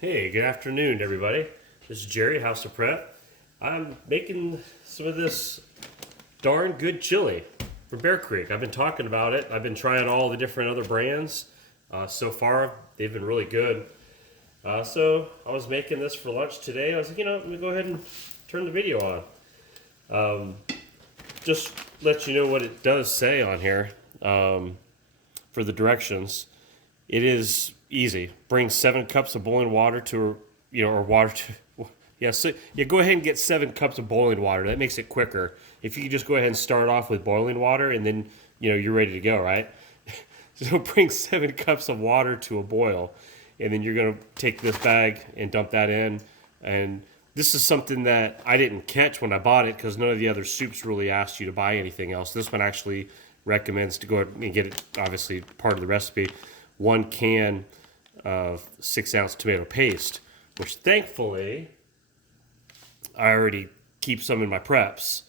Hey, good afternoon, everybody. This is Jerry, House of Prep. I'm making some of this darn good chili from Bear Creek. I've been talking about it. I've been trying all the different other brands. So far, they've been really good. So I was making this for lunch today. I was like, let me go ahead and turn the video on. Just let you know what it does say on here for the directions. It is easy. Bring 7 cups of boiling water to, or water to, yeah, so yeah, go ahead and get 7 cups of boiling water. That makes it quicker. If you just go ahead and start off with boiling water and then, you're ready to go, right? So bring 7 cups of water to a boil. And then you're going to take this bag and dump that in. And this is something that I didn't catch when I bought it because none of the other soups really asked you to buy anything else. This one actually recommends to go and get it, obviously, part of the recipe. 1 can of 6-ounce tomato paste, which thankfully I already keep some in my preps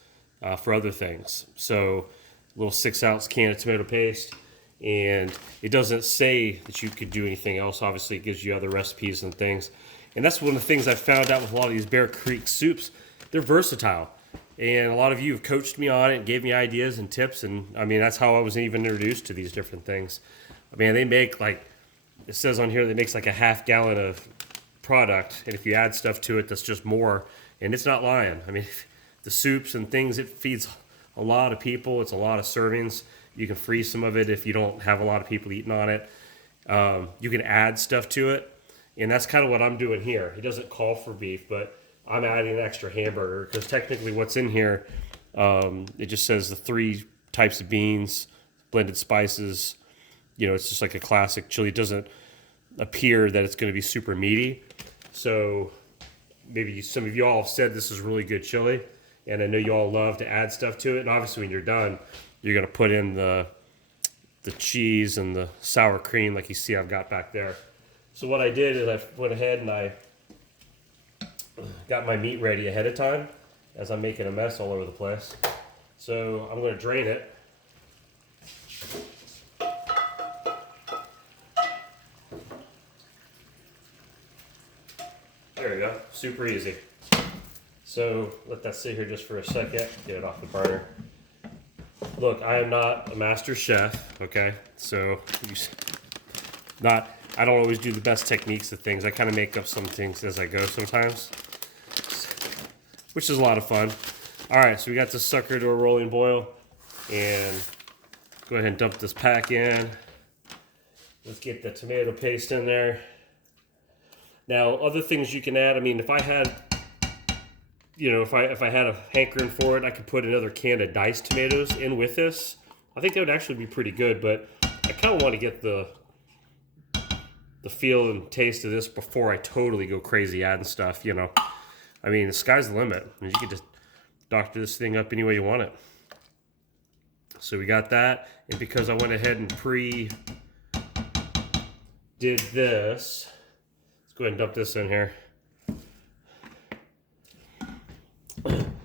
for other things. So a little 6-ounce can of tomato paste, and it doesn't say that you could do anything else. Obviously, it gives you other recipes and things. And that's one of the things I found out with a lot of these Bear Creek soups. They're versatile. And a lot of you have coached me on it and gave me ideas and tips. And I mean, that's how I was even introduced to these different things. I mean, they make it says on here that it makes like a half gallon of product. And if you add stuff to it, that's just more. And it's not lying. I mean, the soups and things, it feeds a lot of people. It's a lot of servings. You can freeze some of it if you don't have a lot of people eating on it. You can add stuff to it. And that's kind of what I'm doing here. It doesn't call for beef, but I'm adding an extra hamburger because technically what's in here, it just says the 3 types of beans, blended spices. It's just like a classic chili. It doesn't appear that it's going to be super meaty. So maybe some of you all have said this is really good chili, and I know you all love to add stuff to it. And obviously when you're done, you're going to put in the cheese and the sour cream like you see I've got back there. So what I did is I went ahead and I got my meat ready ahead of time as I'm making a mess all over the place. So I'm going to drain it. There we go, super easy. So let that sit here just for a second, get it off the burner. Look, I am not a master chef, okay? So I don't always do the best techniques of things. I kind of make up some things as I go sometimes, which is a lot of fun. All right, so we got this sucker to a rolling boil, and go ahead and dump this pack in. Let's get the tomato paste in there. Now, other things you can add, I mean, if I had, if I had a hankering for it, I could put another can of diced tomatoes in with this. I think that would actually be pretty good, but I kind of want to get the feel and taste of this before I totally go crazy adding stuff, I mean, the sky's the limit. I mean, you can just doctor this thing up any way you want it. So we got that, and because I went ahead and did this, let's go ahead and dump this in here.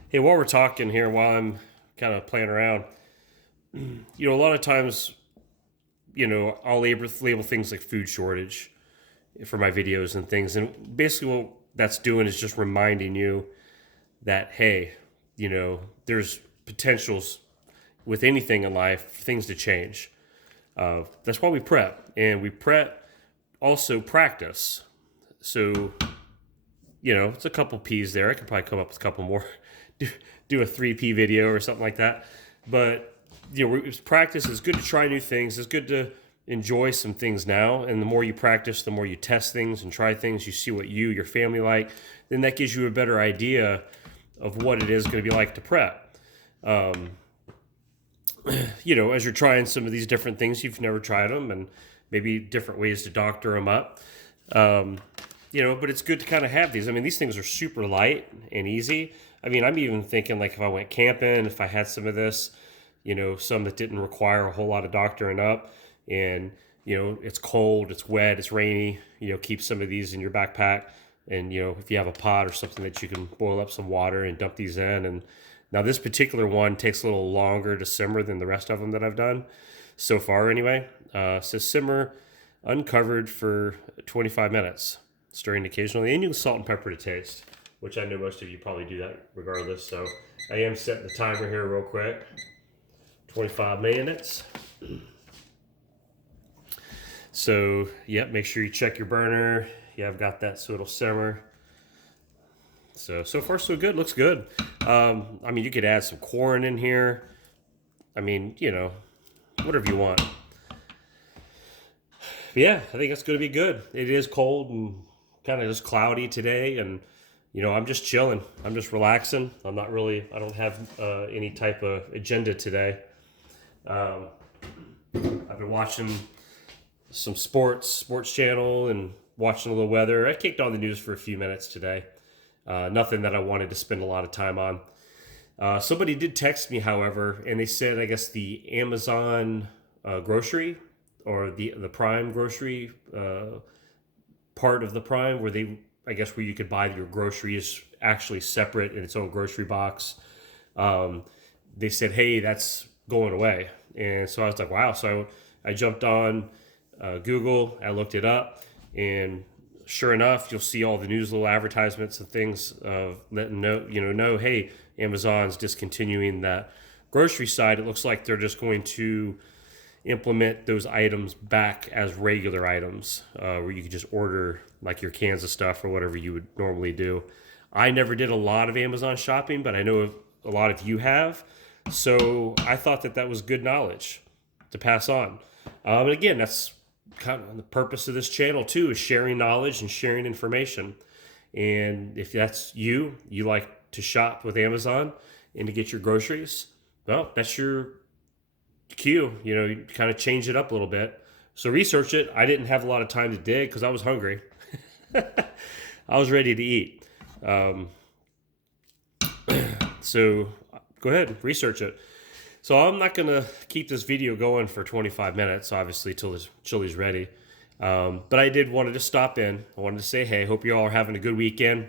Hey, while we're talking here, while I'm kind of playing around, a lot of times, I'll label things like food shortage for my videos and things. And basically what that's doing is just reminding you that, hey, there's potentials with anything in life for things to change. That's why we prep. And we prep also practice. So, it's a couple P's there. I could probably come up with a couple more. Do a 3P video or something like that. But, practice is good to try new things. It's good to enjoy some things now. And the more you practice, the more you test things and try things, you see what your family like. Then that gives you a better idea of what it is going to be like to prep. As you're trying some of these different things, you've never tried them, and maybe different ways to doctor them up. But it's good to kind of have these. I mean, these things are super light and easy. I mean, I'm even thinking like if I went camping, if I had some of this, some that didn't require a whole lot of doctoring up, and, it's cold, it's wet, it's rainy, keep some of these in your backpack. And, if you have a pot or something that you can boil up some water and dump these in. And now this particular one takes a little longer to simmer than the rest of them that I've done so far anyway. So simmer uncovered for 25 minutes. stirring occasionally, and you can salt and pepper to taste, which I know most of you probably do that regardless. So I am setting the timer here real quick, 25 minutes. So, yep, make sure you check your burner. Yeah, I've got that so it'll simmer. So far so good, looks good. I mean, you could add some corn in here. I mean, you know, whatever you want. But yeah, I think it's going to be good. It is cold and kind of just cloudy today, and you know, I'm just chilling. I'm just relaxing. I don't have any type of agenda today. I've been watching some sports channel and watching a little weather. I kicked on the news for a few minutes today. Nothing that I wanted to spend a lot of time on. Somebody did text me, however, and they said, I guess the Amazon grocery or the Prime grocery part of the Prime, where where you could buy your groceries actually separate in its own grocery box. They said, hey, that's going away. And so I was like, wow. So I jumped on Google, I looked it up, and sure enough, you'll see all the news little advertisements and things of letting know, hey, Amazon's discontinuing that grocery side. It looks like they're just going to implement those items back as regular items, where you could just order like your cans of stuff or whatever you would normally do. I never did a lot of Amazon shopping, but I know a lot of you have. So I thought that was good knowledge to pass on. And again, that's kind of the purpose of this channel too, is sharing knowledge and sharing information. And if that's you like to shop with Amazon and to get your groceries, well, that's your cue. You kind of change it up a little bit. So research it. I didn't have a lot of time to dig because I was hungry. I was ready to eat. So go ahead, research it. So I'm not going to keep this video going for 25 minutes, obviously, till the chili's ready. But I did wanted to stop in. I wanted to say, hey, hope you all are having a good weekend.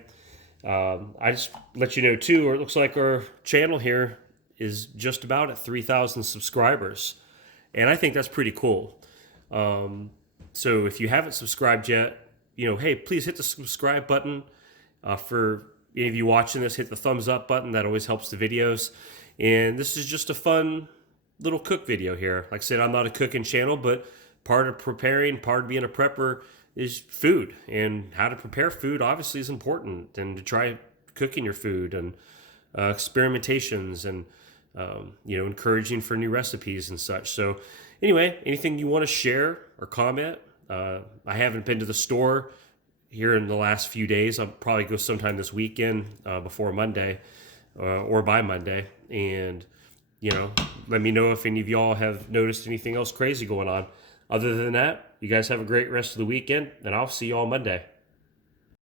I just let you know, too, it looks like our channel here is just about at 3,000 subscribers. And I think that's pretty cool. So if you haven't subscribed yet, hey, please hit the subscribe button. For any of you watching this, hit the thumbs up button. That always helps the videos. And this is just a fun little cook video here. Like I said, I'm not a cooking channel, but part of being a prepper is food. And how to prepare food obviously is important. And to try cooking your food and experimentations and, encouraging for new recipes and such. So anyway, anything you want to share or comment? I haven't been to the store here in the last few days. I'll probably go sometime this weekend before Monday or by Monday. And, let me know if any of y'all have noticed anything else crazy going on. Other than that, you guys have a great rest of the weekend, and I'll see you all Monday.